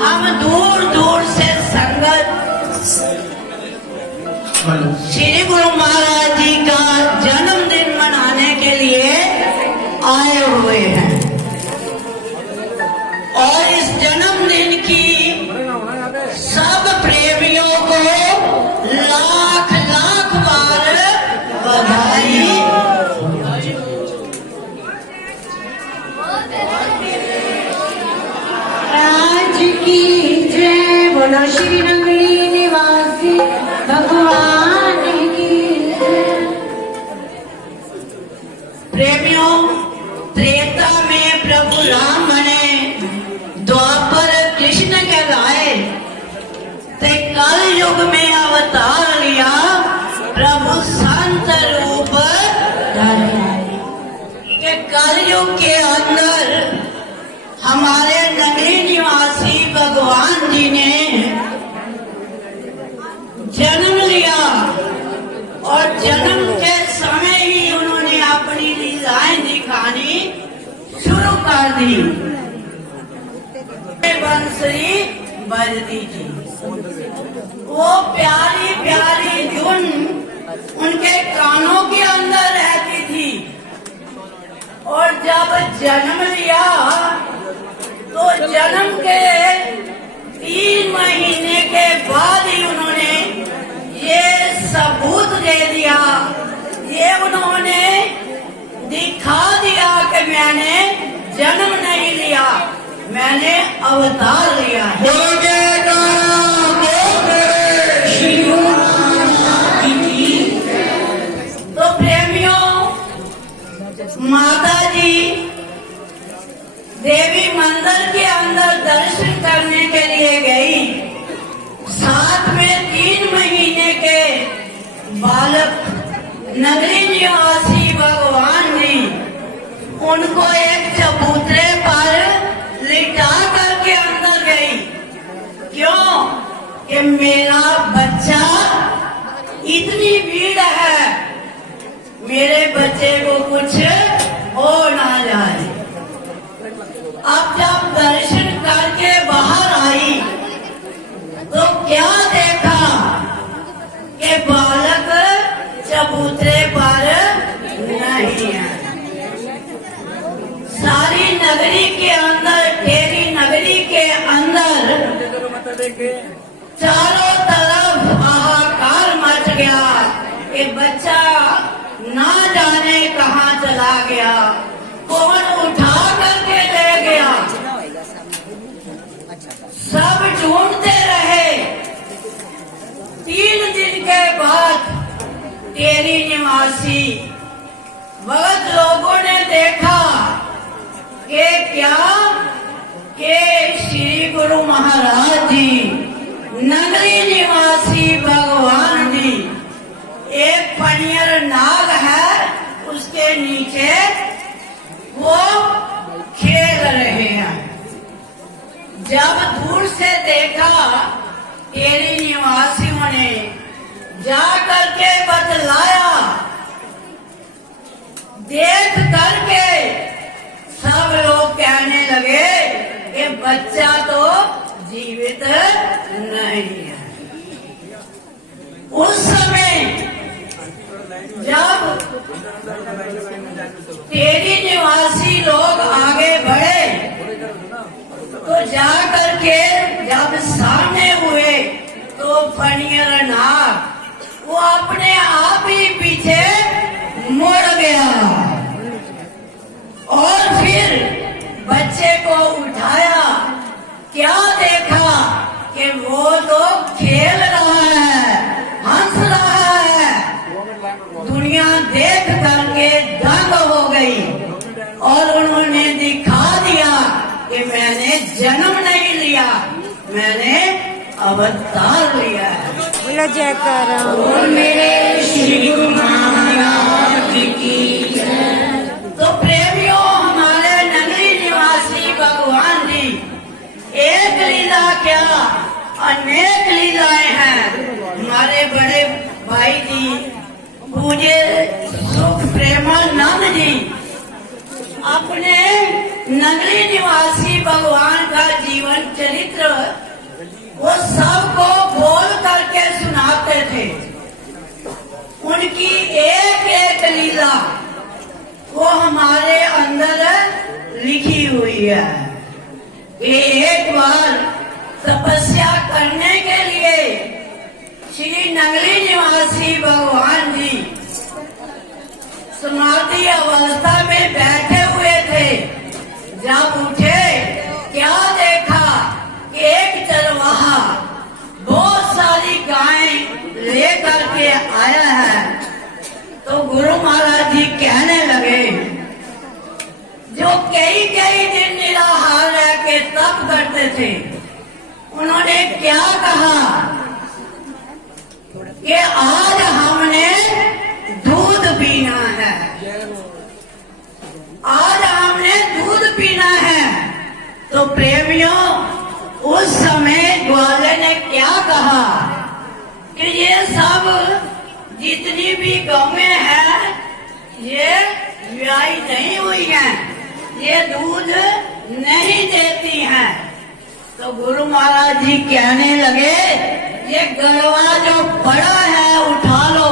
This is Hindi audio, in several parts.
हम दूर दूर से संगत श्री गुरु महाराज जी का जन्मदिन मनाने के लिए आए हुए हैं और इस जन्मदिन की सब प्रेमियों को लाख लाख बार बधाई। राज की जय बोलो श्री नगरी निवासी भगवान की जय। प्रेमियों, त्रेता में प्रभु राम बने, द्वापर कृष्ण कहलाए, ते कल युग में अवतार लिया प्रभु संत रूप धरे। के कल युग के अंदर हमारे नगरी निवासी भगवान जी ने जन्म लिया और जन्म के समय ही उन्होंने अपनी लीलाएं दिखानी शुरू कर दी। बंसरी बजती थी, वो प्यारी प्यारी धुन उनके कानों के अंदर रहती थी और जब जन्म लिया तो जन्म के 3 महीने के बाद ही उन्होंने ये सबूत दे दिया, ये उन्होंने दिखा दिया कि मैंने जन्म नहीं लिया, मैंने अवतार लिया है। तो प्रेमियों, माता जी देवी मंदिर के अंदर दर्शन करने के लिए गई। साथ में 3 महीने के बालक नगरी निवासी भगवान जी उनको एक चबूतरे पर लिटा करके अंदर गई। क्यों? कि मेरा बच्चा, इतनी भीड़ है, मेरे बच्चे को कुछ हो ना जाए। अब जब दर्शन करके बाहर आई तो क्या देखा कि बालक चबूतरे पर नहीं है। सारी नगरी के अंदर, तेरी नगरी के अंदर चारों तरफ हाहाकार मच गया कि बच्चा ना जाने कहाँ चला गया, कौन उठा करके ले गया। सब ढूंढते रहे। 3 दिन के बाद तेरी निवासी बहुत लोगों ने देखा कि क्या कि श्री गुरु महाराज जी, नगरी निवासी भगवान जी, एक पनियर नाग है, उसके नीचे वो खेल रहे हैं। जब दूर से देखा तेरी निवासियों ने जा करके बतलाया, देख करके सब लोग कहने लगे कि बच्चा तो जीवित नहीं है। उस समय जब तेरी निवासी लोग आगे बढ़े तो जा करके जब सामने हुए तो फणियर नाग वो अपने आप ही पीछे मुड़ गया और फिर बच्चे को उठाया। क्या देखा कि वो तो खेल रहा है, हंस रहा है। दुनिया देख करके दंग हो गई और उन्होंने दिखा दिया कि मैंने जन्म नहीं लिया, मैंने अवतार लिया है। बोलो जयकारा बोल मेरे श्री गुरु महाराज की जय। तो प्रेमियों, हमारे नगरी निवासी भगवान जी, एक लीला क्या अनेक लीलाएं हैं। हमारे बड़े भाई जी पूज्य सुख प्रेमानंद जी अपने नगरी निवासी भगवान का जीवन चरित्र एक बार तपस्या करने के लिए श्री नगली निवासी भगवान जी समाधि अवस्था में बैठे हुए थे। जब उठे क्या देखा कि एक चरवाहा बहुत सारी गायें लेकर के आया है। तो गुरु महाराज जी कहने लगे, जो कई कई दिन निराहार रह के तप करते थे, उन्होंने क्या कहा कि आज हमने दूध पीना है, आज हमने दूध पीना है। तो प्रेमियों, उस समय ग्वाले ने क्या कहा कि ये सब जितनी भी गौएं हैं ये ब्याई नहीं हुई हैं, ये दूध नहीं देती हैं। तो गुरु महाराज जी कहने लगे, ये गरवा जो बड़ा है उठा लो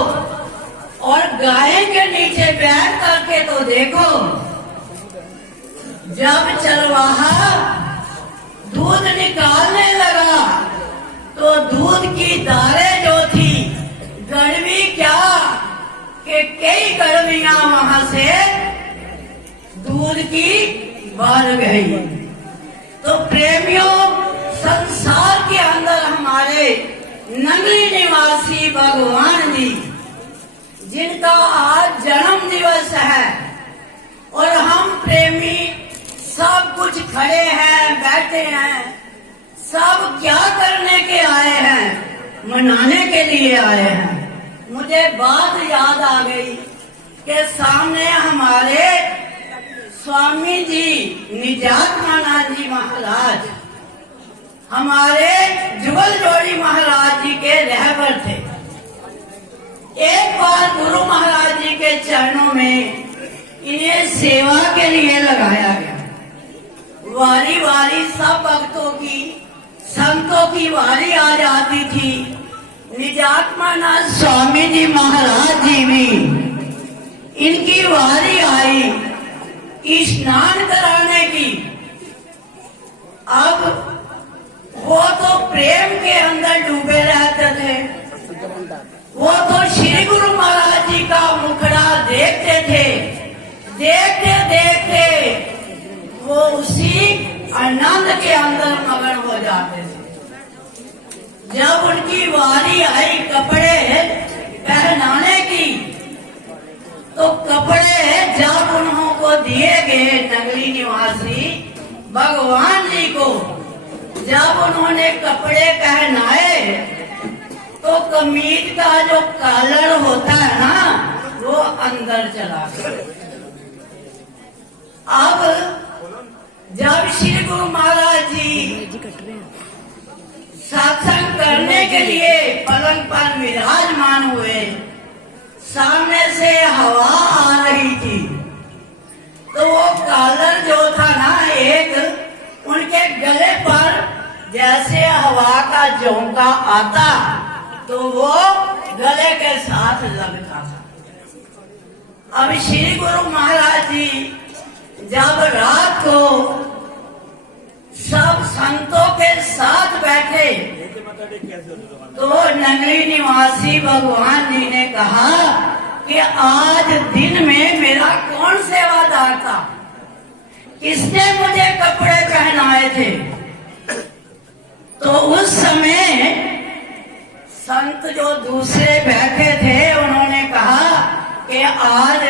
और गाय के नीचे बैठ करके तो देखो। जब चरवाहा दूध निकालने लगा तो दूध की धारें जो थी, गड़वी क्या कि कई गड़वियां वहां से दूध की बढ़ गई। तो प्रेमियों, संसार के अंदर हमारे नगली निवासी भगवान जी, जिनका आज जन्म दिवस है, और हम प्रेमी सब कुछ खड़े हैं, बैठे हैं, सब क्या करने के आए हैं? मनाने के लिए आए हैं। मुझे बात याद आ गई कि सामने हमारे स्वामी जी निजात्मानंद जी महाराज, हमारे जुगल जोड़ी महाराज जी के रहबर थे। एक बार गुरु महाराज जी के चरणों में इन्हें सेवा के लिए लगाया गया। वारी वारी सब भक्तों की, संतों की वारी आ जाती थी। निजात्मानंद स्वामी जी महाराज जी भी, इनकी वारी आई स्नान कराने की। अब वो तो प्रेम के अंदर डूबे रहते थे, वो तो श्री गुरु महाराज जी का मुखड़ा देखते थे। देखते देखते वो उसी आनंद के अंदर मगन हो जाते थे। जब उनकी बारी आई कपड़े पहनाने की, तो कपड़े जब उनको दिए गए नगली निवासी भगवान जी को, जब उन्होंने कपड़े पहनाए तो कमीज का जो कॉलर होता है ना, वो अंदर चला गया। अब जब श्री गुरु महाराज जी सत्संग करने के लिए पलंग पर विराजमान हुए, सामने से हवा आ रही थी, तो वो कॉलर जो था ना, एक उनके गले पर जैसे हवा का झोंका आता तो वो गले के साथ लगता था। अब श्री गुरु महाराज जी जब रात को सब संतों के साथ बैठे, तो नगरी निवासी भगवान जी ने कहा कि आज दिन में मेरा कौन सेवादार था, किसने मुझे कपड़े पहनाए थे? तो उस समय संत जो दूसरे बैठे थे, उन्होंने कहा कि आज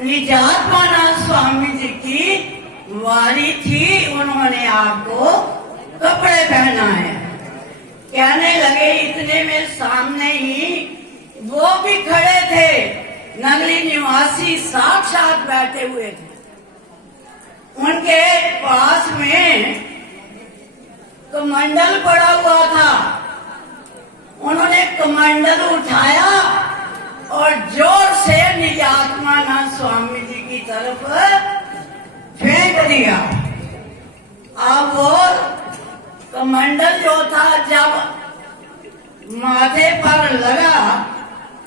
निजात्मानंद स्वामी जी की वारी थी, उन्होंने आपको कपड़े पहनाए। कहने लगे, इतने में सामने ही वो भी खड़े थे, नगली निवासी साक्षात बैठे हुए थे। उनके पास में कमंडल पड़ा हुआ था। उन्होंने कमंडल उठाया और जोर से निजात्मानंद स्वामी जी की तरफ फेंक दिया। अब वो कमंडल जो था जब माथे पर लगा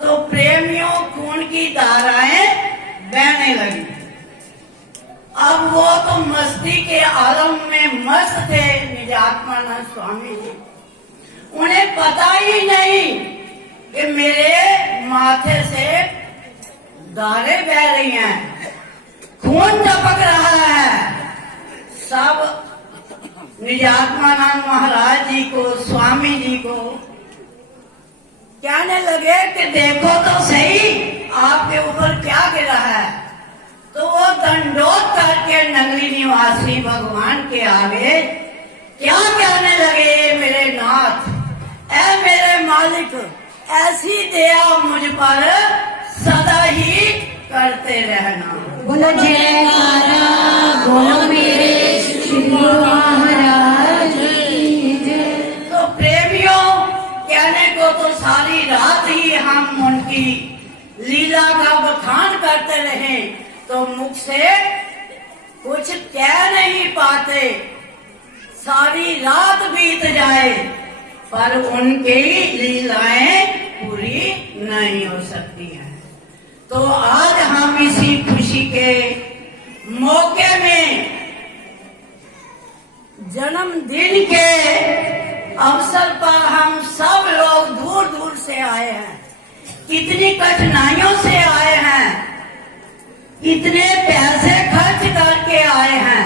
तो प्रेमियों खून की धाराएं बहने लगी। अब वो तो मस्ती के आलम में मस्त थे निजात्मानंद स्वामी जी। उन्हें पता ही नहीं कि मेरे माथे से धारे बह रही हैं, खून टपक रहा है। सब निजात्मानंद महाराज जी को, स्वामी जी को कहने लगे कि देखो तो सही आपके ऊपर क्या गिरा है। तो वो दंडोत करके नगरी निवासी भगवान के आगे क्या कहने लगे, मेरे नाथ, ऐ मेरे मालिक, ऐसी दया मुझ पर सदा ही करते रहना। बोलो जयकारा, बोलो मेरे श्री गुरु महाराज की जय। तो प्रेमियों, कहने को तो सारी रात ही हम उनकी लीला का बखान करते रहे तो मुख से कुछ कह नहीं पाते, सारी रात बीत जाए पर उनकी लीलाएं पूरी नहीं हो सकती हैं। तो आज हम इसी खुशी के मौके में, जन्मदिन के अवसर पर हम सब लोग दूर दूर से आए हैं, कितनी कठिनाइयों से आए हैं, कितने पैसे खर्च करके आए हैं।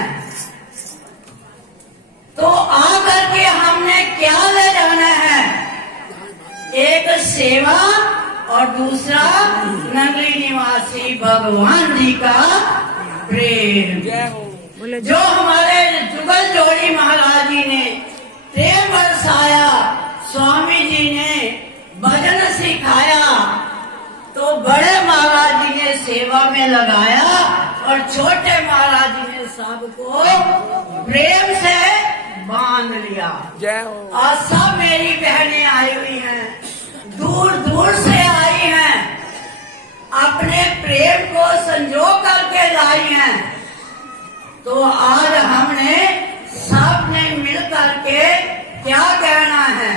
तो आकर के हमने क्या ले जाना है, एक सेवा और दूसरा नगरी निवासी भगवान जी का प्रेम। जो हमारे जुगल जोड़ी महाराज जी ने प्रेम बरसाया, स्वामी जी ने भजन सिखाया, तो बड़े महाराज जी ने सेवा में लगाया और छोटे महाराज जी ने सबको प्रेम से बांध लिया। और सब मेरी बहनें आई हुई हैं, दूर दूर से आई हैं, अपने प्रेम को संजो करके लाई हैं। तो आज हमने सबने मिल करके क्या कहना है,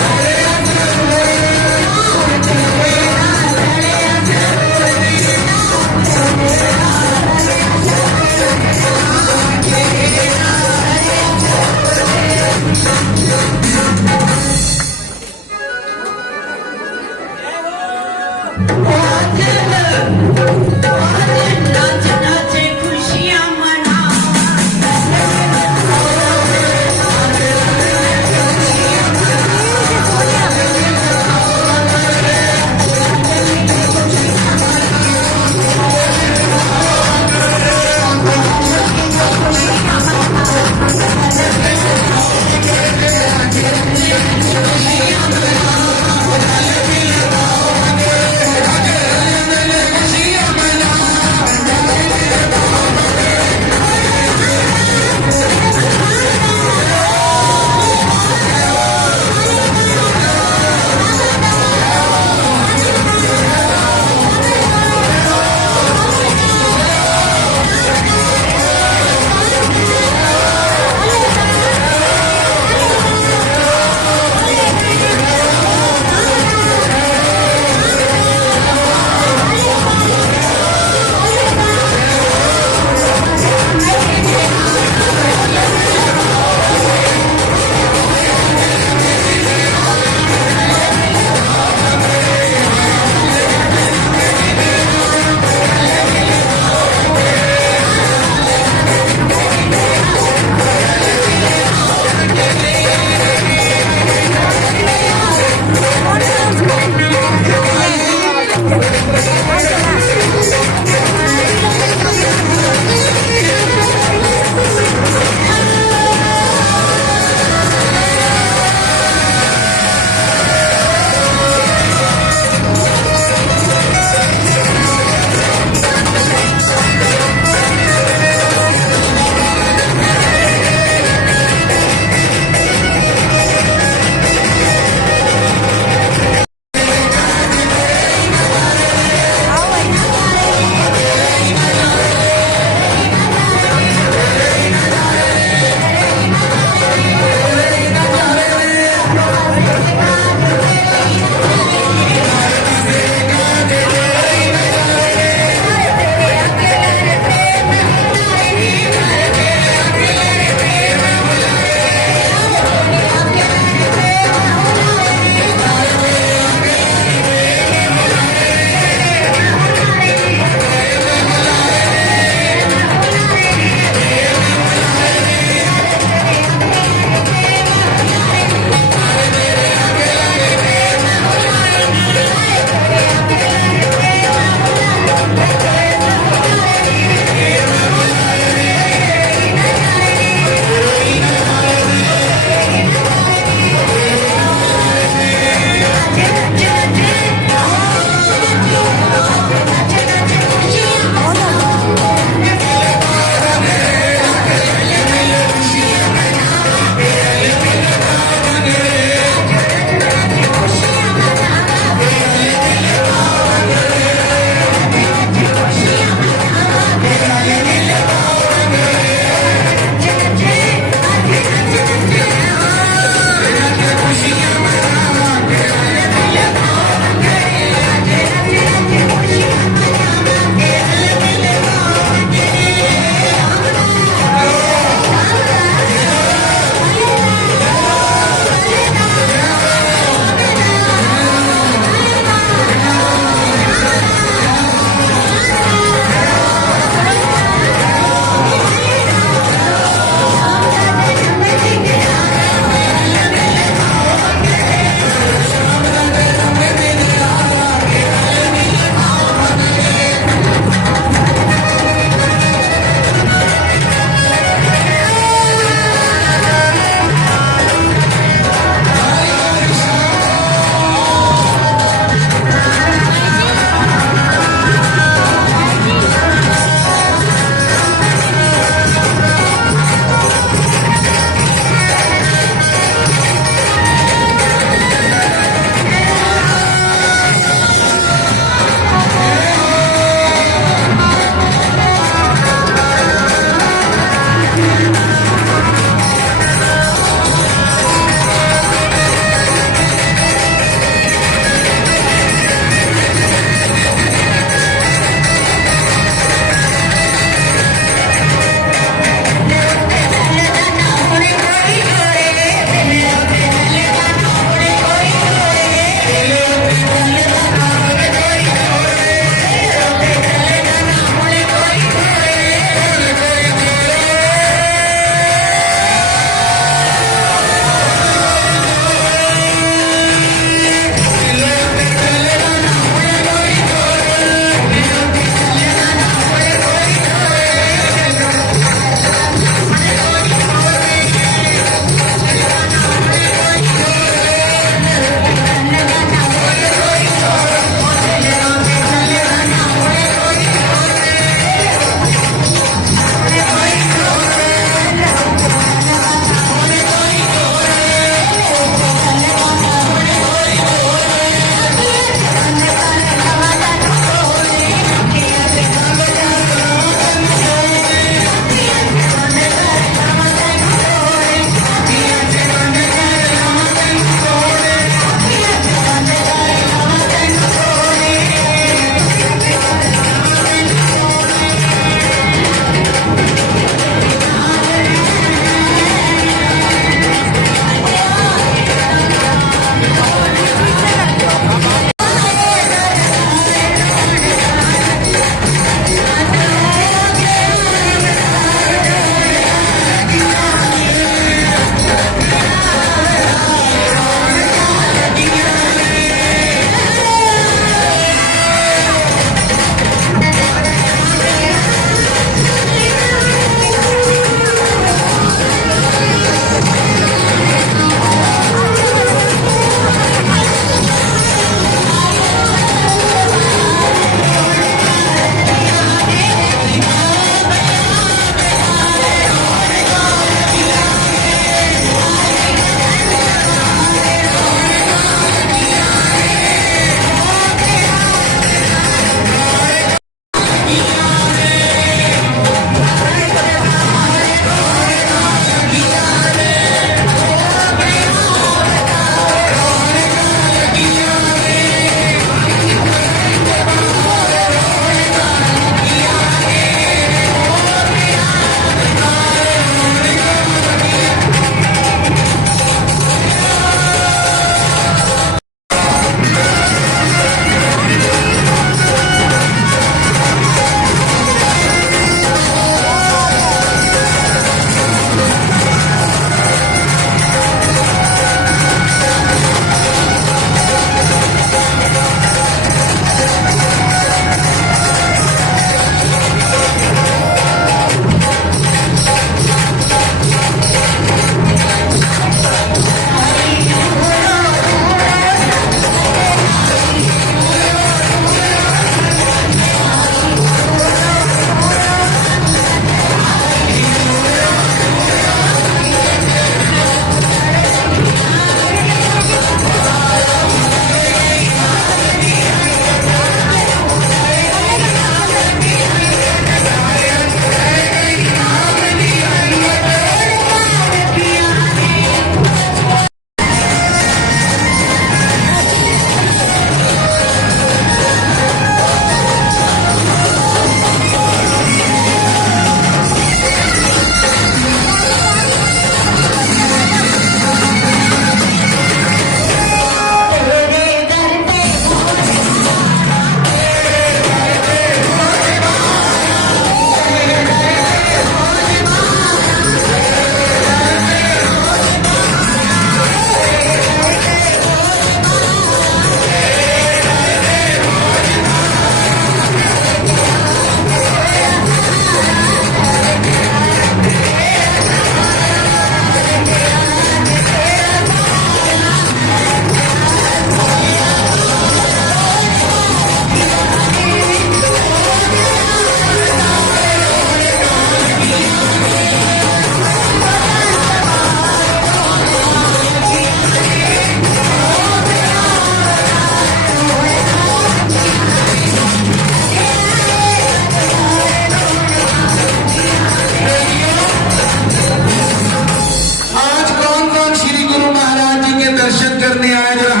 दर्शन करने आए जरा